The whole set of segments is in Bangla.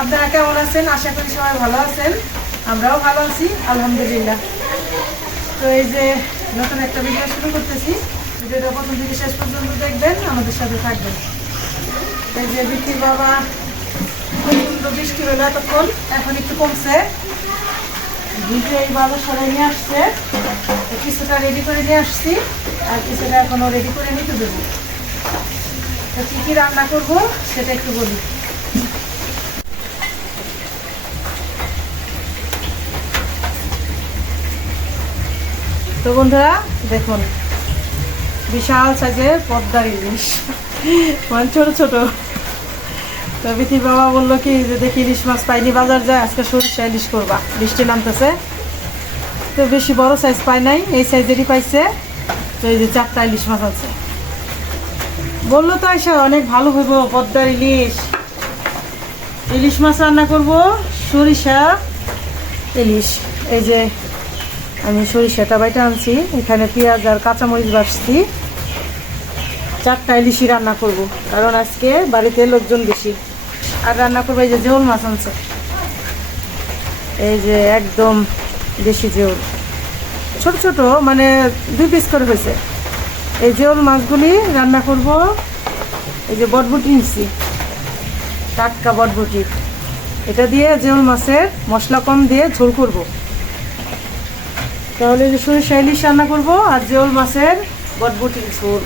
আপনারা কেমন আছেন? আশা করি সবাই ভালো আছেন। আমরাও ভালো আছি, আলহামদুলিল্লাহ। তো এই যে নতুন একটা ভিডিও শুরু করতেছি। ভিডিওটা প্রথম থেকে শেষ পর্যন্ত দেখবেন, আমাদের সাথে থাকবেন। এই যে বিক্রির বাবা প্রচণ্ড বৃষ্টি হলো এতক্ষণ, এখন একটু কমছে। ভিজে এই বাজার সবাই নিয়ে আসছে। কিছুটা রেডি করে নিয়ে আসছি, আর কিছুটা এখনও রেডি করে নিতে দেবো। তো কী কী রান্না করব, সেটা একটু বলি। তো বন্ধুরা, দেখুন, বিশাল সাইজের পদ্মার ইলিশ। মানে ছোট ছোট। তো বিথি বাবা বলল কি, যে দেখি ইলিশ মাছ পাইনি, বাজার যায়, আজকে সরিষা ইলিশ করবা। বৃষ্টি নামতেছে। তো বেশি বড় সাইজ পাই নাই, এই সাইজেরই পাইছে। তো এই যে চারটা ইলিশ মাছ আছে। বলল তো আইসা অনেক ভালো হইব পদ্মার ইলিশ। ইলিশ মাছ রান্না করব, সরিষা ইলিশ। এই যে আমি সরিষাটা বাইটা আনছি, এখানে পেঁয়াজ আর কাঁচামরিচ বাসছি চারটা ইলিশি রান্না করব, কারণ আজকে বাড়িতে লোকজন বেশি। আর রান্না করব এই যে জোল মাছ আনছে। এই যে একদম দেশি জোল ছোট ছোট মানে দুই পিস করে হয়েছে। এই জোল মাছগুলি রান্না করব, এই যে বটবুটি নিচ্ছি টাটকা বটবুটি। এটা দিয়ে জোল মাছের মশলা কম দিয়ে ঝোল করব। তাহলে যে সরিষা রান্না করব আর জোল মাছের বটবুটির ঝোল।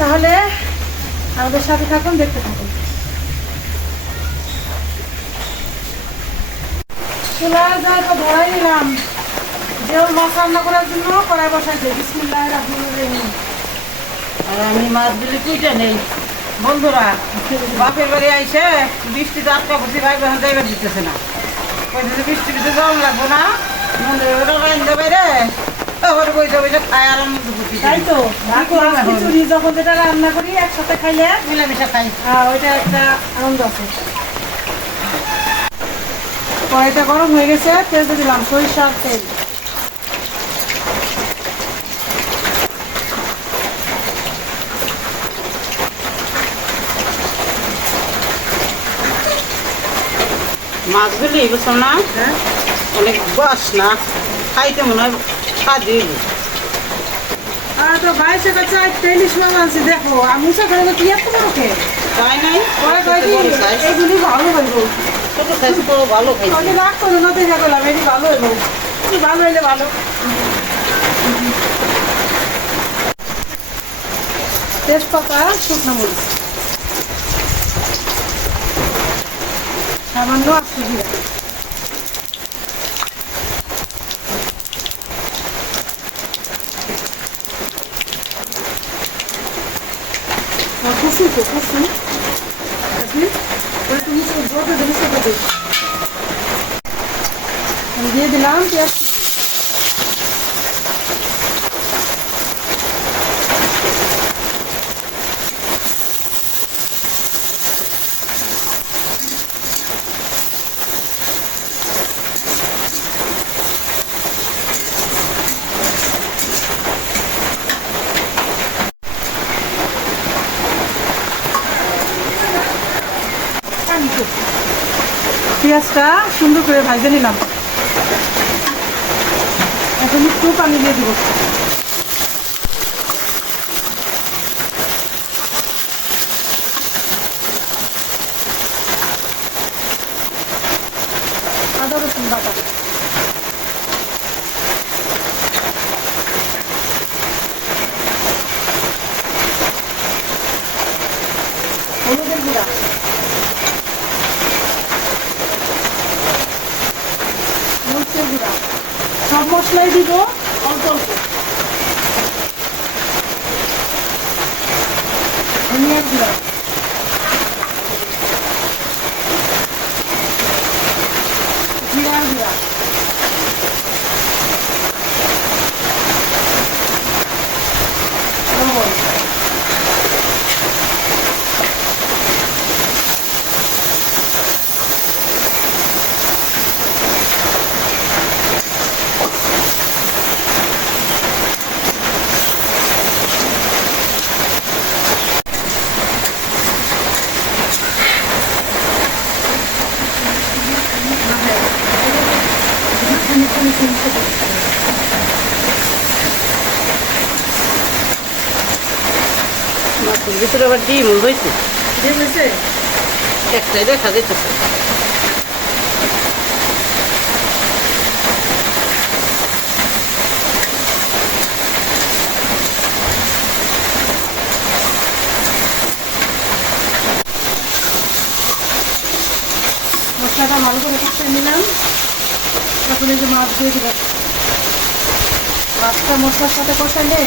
তাহলে আমাদের সাথে থাকুন, দেখতে থাকুন। জেউল মাছ রান্না করার জন্য কড়াই আমি নেই। বন্ধুরা, বাপের বাড়ি আইসে বৃষ্টিতে আটকা পড়ছি ভাই বোন যাইবার দিতেছে না। গরম লাগবো না। মন্দিরে দেবে রে। তারপরে তাই তো? রাগ করো না, খিচুড়ি যখন যেটা রান্না করি একসাথে খাইলে? মিলামিশা খাই। আহ, ওইটা একটা আনন্দ আছে। কড়াইটা গরম হয়ে গেছে তেল দিলাম সরিষার তেল। মাছগুলি বুঝছ না? হ্যাঁ। অনেক বাস না? খাইতে মনে হয় খাদি আর তো কাছে একটা ইলিশ মাছ আনছি দেখো। আমি মুসা করে কি এত বড় খেয়ে? তাই নাই? পরে কয় কি এইগুলি ভালো হইব। ছোট সাইজ তো ভালো রাগ করো না দেখা গেলাম এটি ভালো হইব। ভালো হইলে ভালো। তেজপাতা শুকনো মরিচ। সামান্য আস্ত জিরা আর কুসু তো কুসু আসলে ওই তুমি সব জোরে সব দেবে আমি দিয়ে দিলাম পেঁয়াজ কুচি। পানি দেব। পেঁয়াজটা সুন্দর করে ভাজে নিলাম। এখন একটু পানি দিয়ে দিব। 봅니다. আমি শুনতে পাচ্ছি ভিতরে আবার ডিম রয়েছে ডিম হয়েছে? একটাই দেখা যেতেছে। মশলাটা ভালো করে মিশিয়ে নিলাম। এই যে মাছ দিয়ে দিলাম মাছটা মশলার সাথে কষালে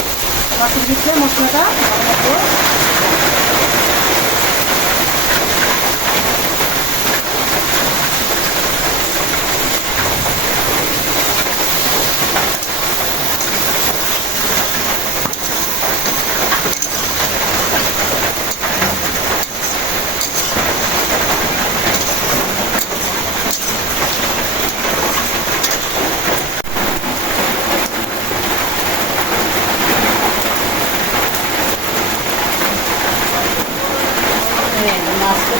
মাছের ভিতরে মশলাটা ভালো মতো এই যে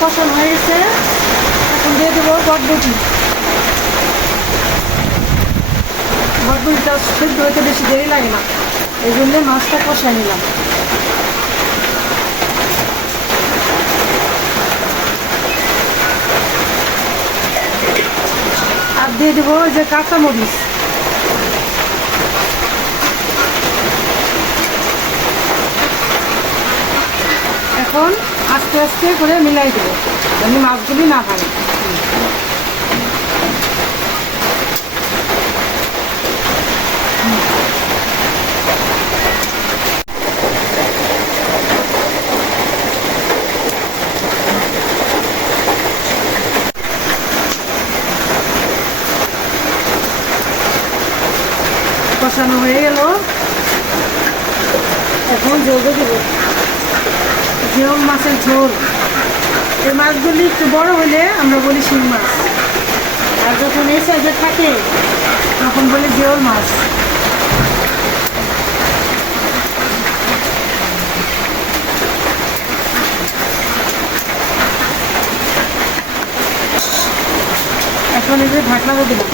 দিই জেউল মাছটা কষান হয়ে গেছে। এখন দিয়ে দেবো বটবটি। বটবটিটা সিদ্ধ হইতে বেশি দেরি লাগে না। এই জন্যে মাছটা কষায় নিলাম। আর দিয়ে দেবো যে কাঁচামরিচ। এখন আস্তে আস্তে করে মিলাই দেবো, যেন মাছগুলি না ভাঙে। কষানো হয়ে গেল। এখন জল দেবো। জিওল মাছের ঝোল। এই মাছগুলি একটু বড় হলে আমরা বলি শিং মাছ। আর যখন এই সাইজে থাকে, তখন বলি জিওল মাছ। এখন এই যে ঢাকনাটা দেবো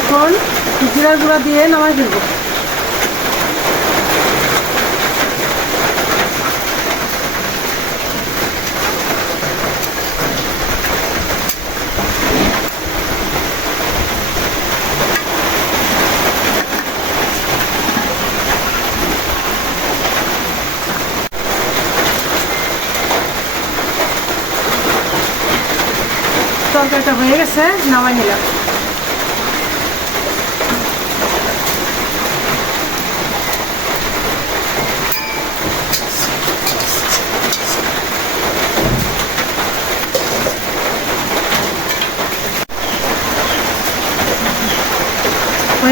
এখন জিরার গুঁড়া দিয়ে নামাই দেবো তরকারিটা হয়ে গেছে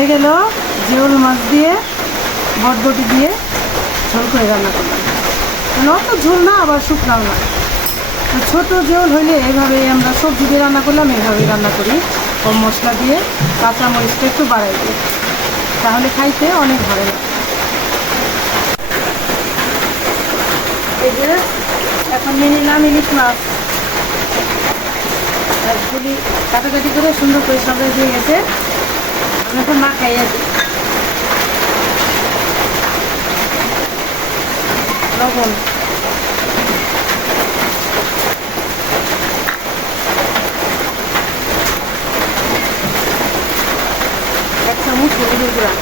হয়ে গেল জিওল মাছ দিয়ে, বটবটি দিয়ে ঝোল করে রান্না করলাম। মানে অত ঝোল না, আবার শুকনাও না। ছোট ঝোল হইলে এভাবে আমরা সবজি দিয়ে রান্না করলাম, এভাবেই রান্না করি। কম মশলা দিয়ে কাঁচা মরিচটা একটু বাড়াই দিই। তাহলে খাইতে অনেক ভালো লাগে। যে নিয়ে নিলাম ইলিশ মাছ। কাটাকাটি করে সুন্দর করে সবাই দিয়ে গেছে। আমি এখন মা খাই আছি লবণ এক চামচ হলুদের গুঁড়া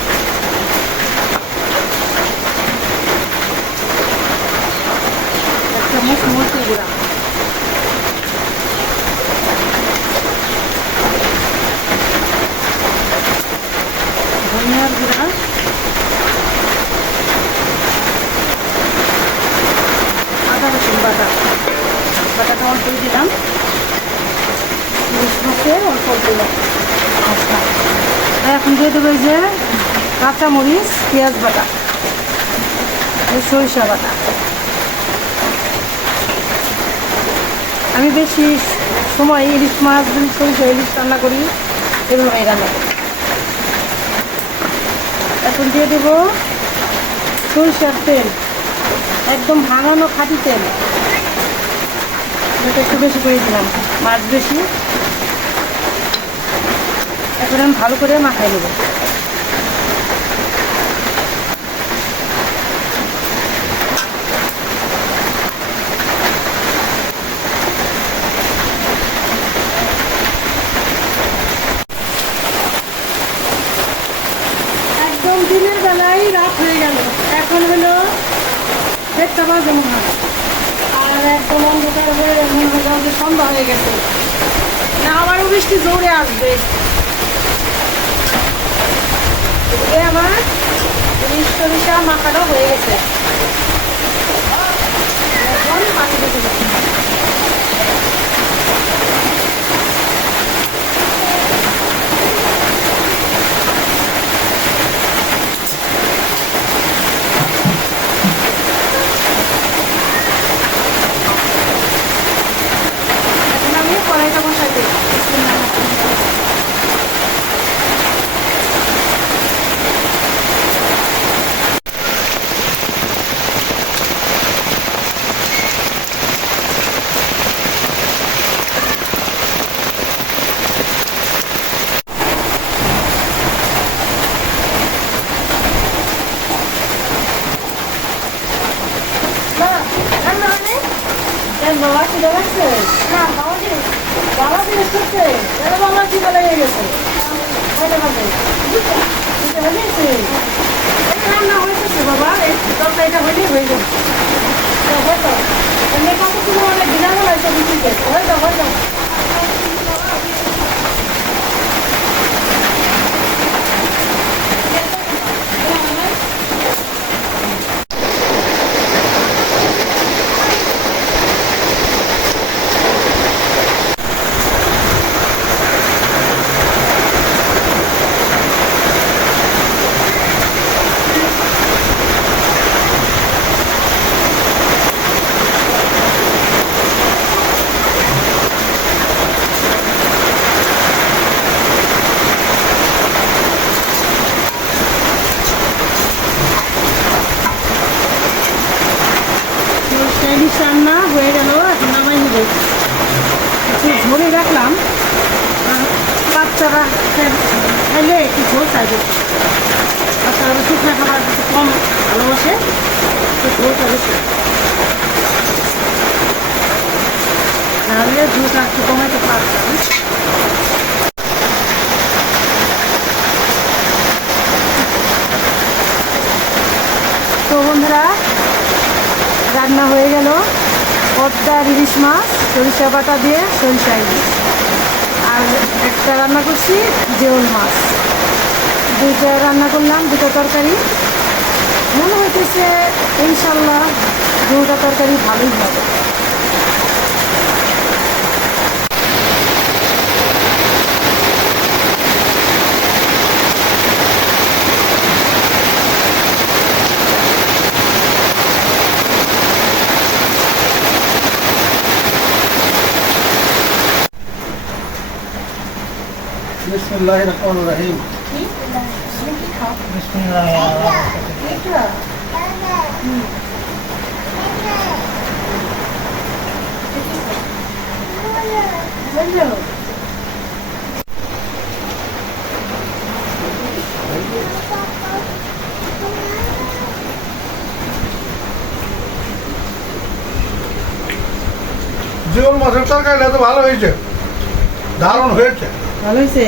এক চামচ মরিচের গুঁড়া ধনিয়ার গুঁড়া আদা রসুন বাটা দিলাম অল্প দিলাম এখন দিয়ে দেবো যে কাঁচামরিচ পেঁয়াজ বাটা সরিষা বাটা আমি বেশি সময় ইলিশ মাছ সরিষা ইলিশ রান্না করি এভাবে রান্না করি এখন দিয়ে দেব সরিষার তেল একদম ভাঙানো খাঁটি তেল একটু বেশি করে দিলাম, মাছ বেশি। এখন আমি ভালো করে মাখাই নেব। একদম দিনের বেলায় রাত হয়ে গেল। এখন হলো দেড়টা বাজে মনে হয়। আর একদম অন্ধকার হয়ে মনে হয় হয়ে গেছে। না আবারও বৃষ্টি জোরে আসবে। আমার ইলিশ সরিষা হয়ে গেছে। এখন পানি যাব। এখন আমি কড়াইটা বসাই দিই কেন বাবা কি দেখাচ্ছে বাবা জিনিস করছে কেন বাবা কি বলে গেছে কয়টা বাজে? দুটো হয়েছে? এই রান্না হয়েছে বাবা এই তরকারিটা হইলেই হয়ে যাবে তো হয়তো এমনি কত কিলো অনেক দিনের বেলায় তো বিক্রি করছে হয়তো হয়তো চাইনিজ রান্না হয়ে গেল, এখন নামাই নেব। একটু ঝোলে রাখলাম। বাচ্চারা খাইলে একটু ঝোল চাইবে বাচ্চারা শুকনো খাবার একটু কম ভালোবাসে, একটু ঝোলটা বেশি তাহলে ঝোলটা একটু কমাইতে পারতাম। তো বন্ধুরা রান্না হয়ে গেল। পদ্মার ইলিশ মাছ, সরিষা বাটা দিয়ে সরিষা ইলিশ। আর একটা রান্না করছি, জেউল মাছ। দুইটা রান্না করলাম, দুটো তরকারি। মনে হইতেছে, ইনশাল্লাহ দুটা তরকারি ভালোই হবে। বিসমুল্লাহ রহমান রাহিম জীবন মাছের তরকারিটা তো ভালো হয়েছে। দারুণ হয়েছে। ভালো হয়েছে?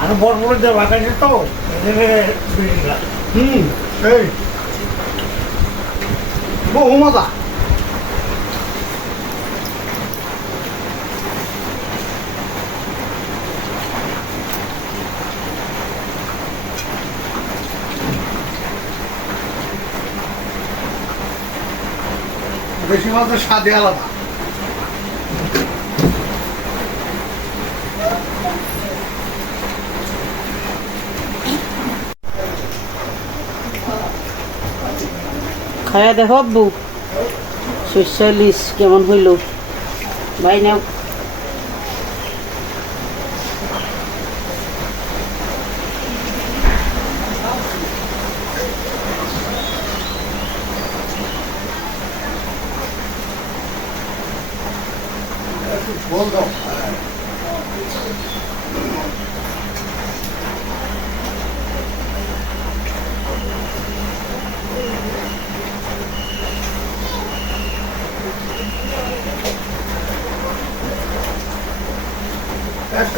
আর বড় বড় যে তো এদের বিড়িলা হুম এই বহু মজা। দেশি মাছের স্বাদই আলাদা। খায়া দেখো আব্বু শস্য লিস কেমন হইল? ভাই নাও। বল দাও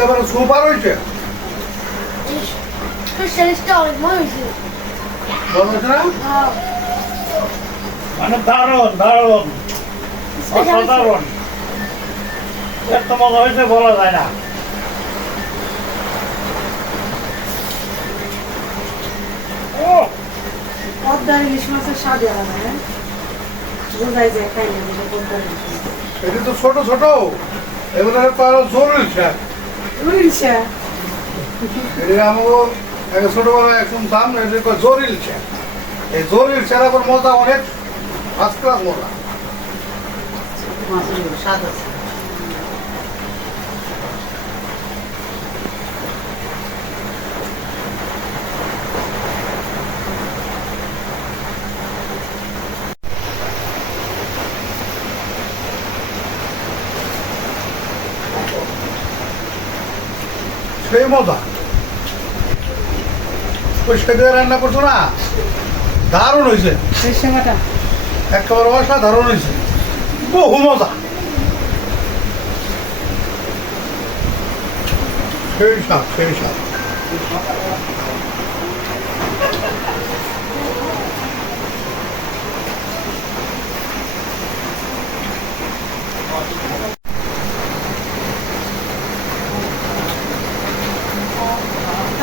একেবারে সুপার হয়েছে Specialista অনেক মনে হয়েছে। ভালো হয়েছে না? মানে দারুণ দারুণ। অসাধারণ। এত মজা হয়েছে বলা যায় না। পদ্মার ইলিশ মাছের স্বাদ আলাদা হ্যাঁ? বোঝাই যায় খাইলে যেটা পদ্মার ইলিশ মাছ। এটা তো ছোট ছোট। এবারে তো আরও জরুরি রুইলসা এটা আমাকে এক ছোটবেলায় শুনতাম এটা জরিল স্যার এই জোর আবার মজা অনেক ফার্স্ট ক্লাস মজা স্বাদ আছে। মজা। পরিষ্কার রান্না করছ না? দারুণ হয়েছে একেবারে অসাধারণ হয়েছে বহু মজা। সেই সাপ সেই সাপ